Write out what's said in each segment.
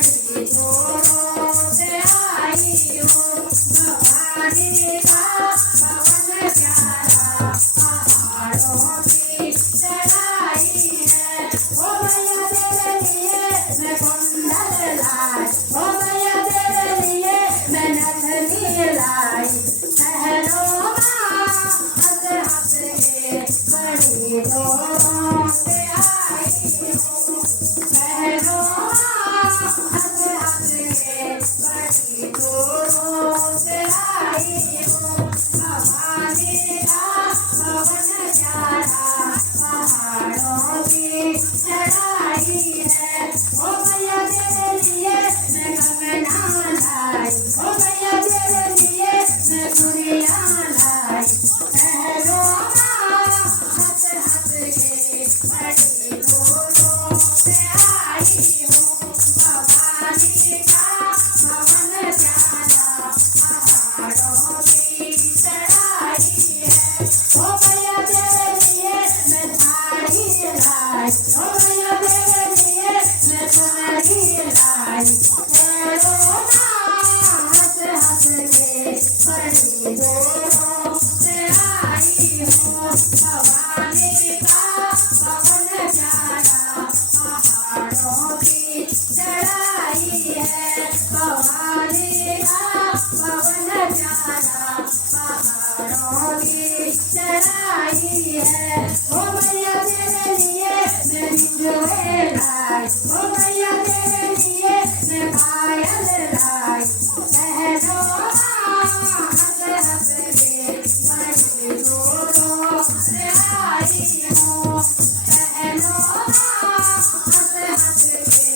बड़ी जोरों से आई हूँ। भवानी का पवन प्यारा पहाड़ों की चढ़ाई है। ओ मैया तेरे लिए मैं कुंडल लाई, ओ मैया तेरे लिए मैं नथनी लाई। पहलो माँ हंस हंस के बड़ी जोरों से आई हूँ। पहलो माँ हंस हंस के बड़ी जोरों से आई हूँ। भवानी का पवन प्यारा पहाड़ों की चढ़ाई है। ओ मैया तेरे लिए मैं कंगना लाई, ओ मैया तेरे लिए मैं चूड़ियाँ लाई। पहलो माँ हंस हंस के बड़ी जोरों से आई हूँ। भवानी का पवन प्यारा पहाड़ों की चढ़ाई है। ओ मैया तेरे लिए मैं साड़ी लाई, ओ मैया तेरे लिए मैं चुनरी लाई। पहलो माँ हंस हंस के बड़ी जोरों से आई हूँ। भवानी का पवन प्यारा पहाड़ों की चढ़ाई है। भवानी का पवन प्यारा पहाड़ों की चढ़ाई है। ओ मैया तेरे लिए मैं बिंजुए लाई, ओ मैया तेरे लिए मैं पायल लाई। पहलो माँ हंस हंस के बड़ी जोरों से आई हूँ। पहलो माँ हंस हंस के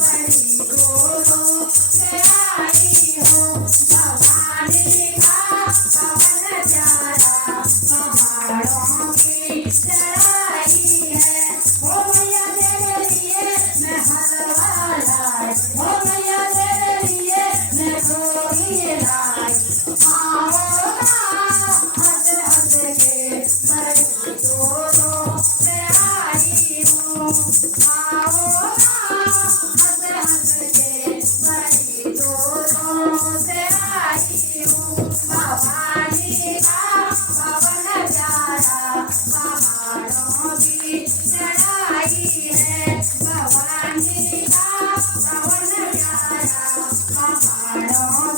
बड़ी जोरों से आई हूँ। भवानी का पवन प्यारा पहाड़ों की चढ़ाई है। ओ मैया तेरे लिए मैं हलवा लाई, ओ मैया तेरे लिए मैं गोरी लाई। आओ माँ हंस हंस के बड़ी जोरों से आई हूँ। आओ माँ हंस हंस के बड़ी जोरों से आई हूँ। भवानी का पवन प्यारा पहाड़ों की चढ़ाई है। भवानी का पवन प्यारा पहाड़ों